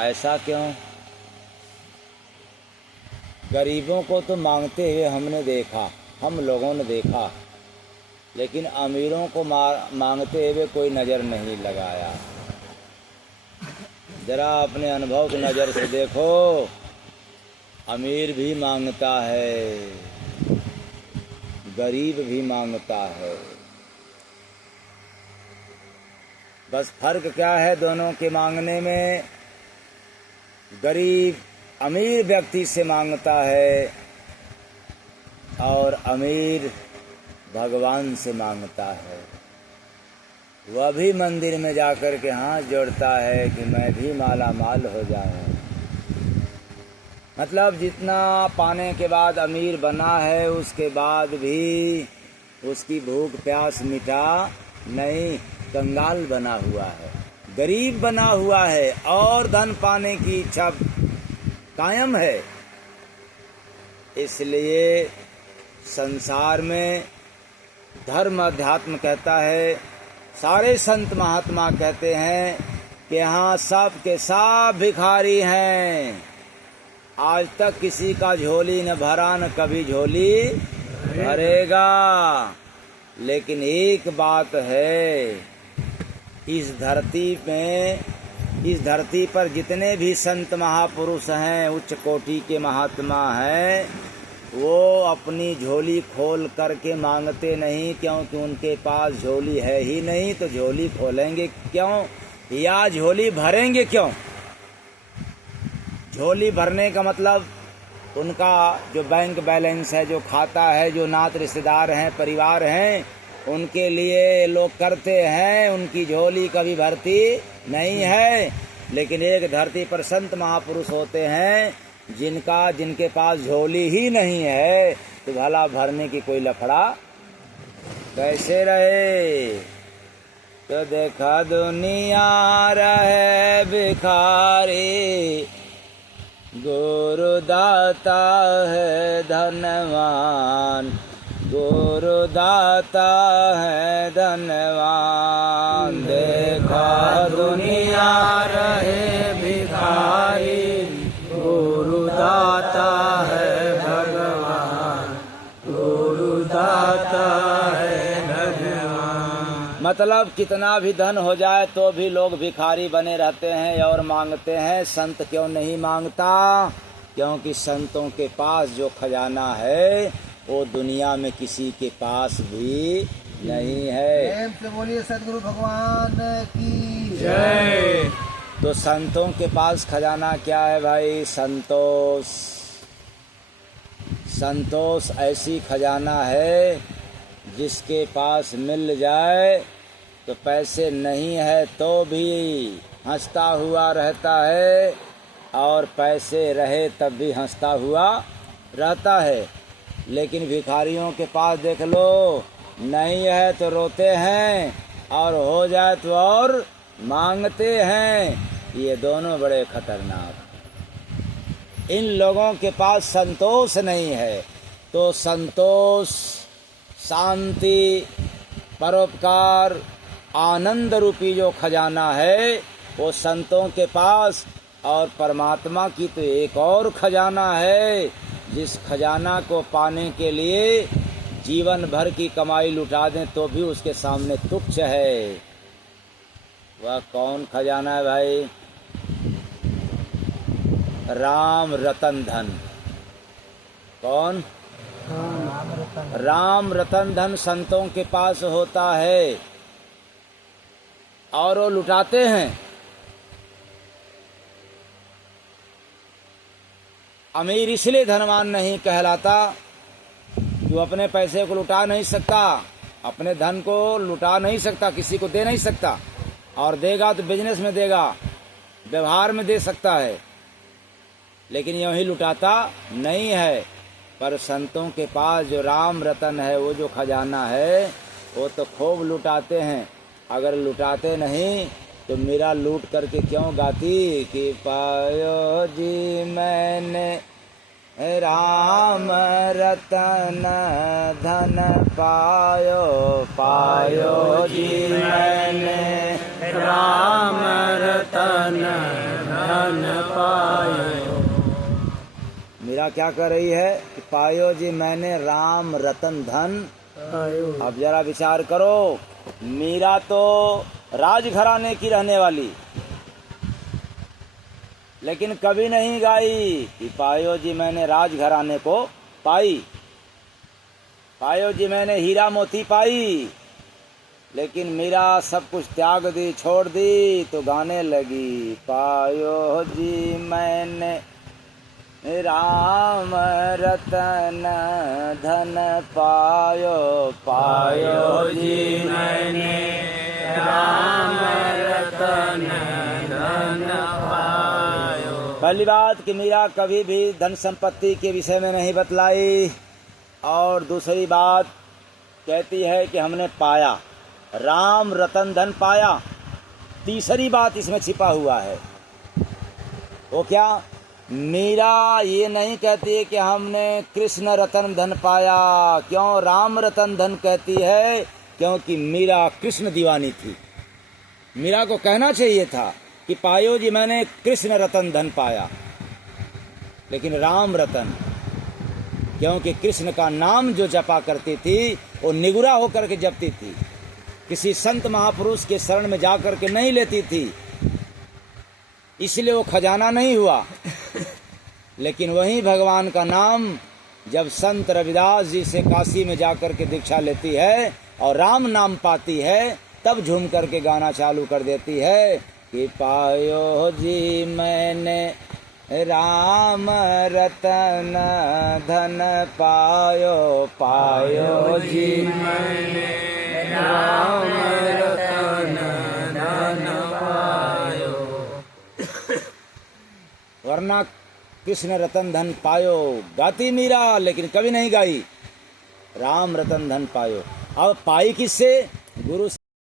ऐसा क्यों? गरीबों को तो मांगते हुए हमने देखा, हम लोगों ने देखा, लेकिन अमीरों को मांगते हुए कोई नज़र नहीं लगाया। जरा अपने अनुभव की नज़र से देखो, अमीर भी मांगता है, गरीब भी मांगता है। बस फर्क क्या है दोनों के मांगने में? गरीब अमीर व्यक्ति से मांगता है और अमीर भगवान से मांगता है। वह भी मंदिर में जाकर के हाथ जोड़ता है कि मैं भी माला माल हो जाऊं। मतलब जितना पाने के बाद अमीर बना है, उसके बाद भी उसकी भूख प्यास मिटा नहीं, कंगाल बना हुआ है, गरीब बना हुआ है और धन पाने की इच्छा कायम है। इसलिए संसार में धर्म अध्यात्म कहता है, सारे संत महात्मा कहते हैं कि यहाँ सब के सब भिखारी हैं। आज तक किसी का झोली न भरा, न कभी झोली भरेगा। लेकिन एक बात है, इस धरती पर जितने भी संत महापुरुष हैं, उच्च कोटि के महात्मा हैं, वो अपनी झोली खोल करके मांगते नहीं, क्योंकि उनके पास झोली है ही नहीं। तो झोली खोलेंगे क्यों या झोली भरेंगे क्यों? झोली भरने का मतलब उनका जो बैंक बैलेंस है, जो खाता है, जो नात रिश्तेदार हैं, परिवार हैं, उनके लिए लोग करते हैं, उनकी झोली कभी भरती नहीं है। लेकिन एक धरती पर संत महापुरुष होते हैं जिनके पास झोली ही नहीं है, तो भला भरने की कोई लफड़ा कैसे रहे? तो देखा दुनिया रहे भिखारी, गुरु दाता है धनवान, गुरु दाता है धनवान। देखा दुनिया रहे भिखारी, गुरु दाता है भगवान, गुरु दाता है भगवान। मतलब कितना भी धन हो जाए तो भी लोग भिखारी बने रहते हैं और मांगते हैं। संत क्यों नहीं मांगता? क्योंकि संतों के पास जो खजाना है वो दुनिया में किसी के पास भी नहीं है। प्रेम से बोलिए सद्गुरु भगवान की जय। तो संतों के पास खजाना क्या है भाई? संतोष। संतोष ऐसी खजाना है जिसके पास मिल जाए तो पैसे नहीं है तो भी हंसता हुआ रहता है, और पैसे रहे तब भी हंसता हुआ रहता है। लेकिन भिखारियों के पास देख लो, नहीं है तो रोते हैं और हो जाए तो और मांगते हैं। ये दोनों बड़े खतरनाक। इन लोगों के पास संतोष नहीं है। तो संतोष, शांति, परोपकार, आनंद रूपी जो खजाना है वो संतों के पास, और परमात्मा की तो एक और खजाना है जिस खजाना को पाने के लिए जीवन भर की कमाई लुटा दें तो भी उसके सामने तुच्छ है। वह कौन खजाना है भाई? राम रतन धन। कौन? राम रतन धन संतों के पास होता है और वो लुटाते हैं। अमीर इसलिए धनवान नहीं कहलाता कि वो अपने पैसे को लुटा नहीं सकता, अपने धन को लुटा नहीं सकता, किसी को दे नहीं सकता, और देगा तो बिजनेस में देगा, व्यवहार में दे सकता है, लेकिन यूं ही लुटाता नहीं है। पर संतों के पास जो राम रतन है, वो जो खजाना है, वो तो खूब लुटाते हैं। अगर लुटाते नहीं तो मीरा लूट करके क्यों गाती कि पायो जी मैंने राम रतन धन पायो, पायो जी मैंने राम रतन धन पायो। मीरा क्या कर रही है कि पायो जी मैंने राम रतन धन। अब जरा विचार करो, मीरा तो राजघराने की रहने वाली, लेकिन कभी नहीं गाई कि पायो जी मैंने राजघराने को पाई, पायो जी मैंने हीरा मोती पाई। लेकिन मीरा सब कुछ त्याग दी, छोड़ दी, तो गाने लगी पायो जी मैंने राम रतन धन पायो, पायो जी मैंने राम रतन धन पायो। पहली बात कि मीरा कभी भी धन संपत्ति के विषय में नहीं बतलाई, और दूसरी बात कहती है कि हमने पाया, राम रतन धन पाया। तीसरी बात इसमें छिपा हुआ है, वो क्या, मीरा ये नहीं कहती है कि हमने कृष्ण रतन धन पाया। क्यों राम रतन धन कहती है? क्योंकि मीरा कृष्ण दीवानी थी। मीरा को कहना चाहिए था कि पायो जी मैंने कृष्ण रतन धन पाया, लेकिन राम रतन, क्योंकि कृष्ण का नाम जो जपा करती थी वो निगुरा होकर के जपती थी, किसी संत महापुरुष के शरण में जाकर के नहीं लेती थी, इसलिए वो खजाना नहीं हुआ। लेकिन वही भगवान का नाम जब संत रविदास जी से काशी में जाकर के दीक्षा लेती है और राम नाम पाती है, तब झूम करके गाना चालू कर देती है कि पायो जी मैंने राम रतन धन पायो, पायो जी मैंने राम रतन धन पायो। वरना कृष्ण रतन धन पायो गाती मीरा, लेकिन कभी नहीं गाई राम रतन धन पायो। अब पाई किससे? गुरु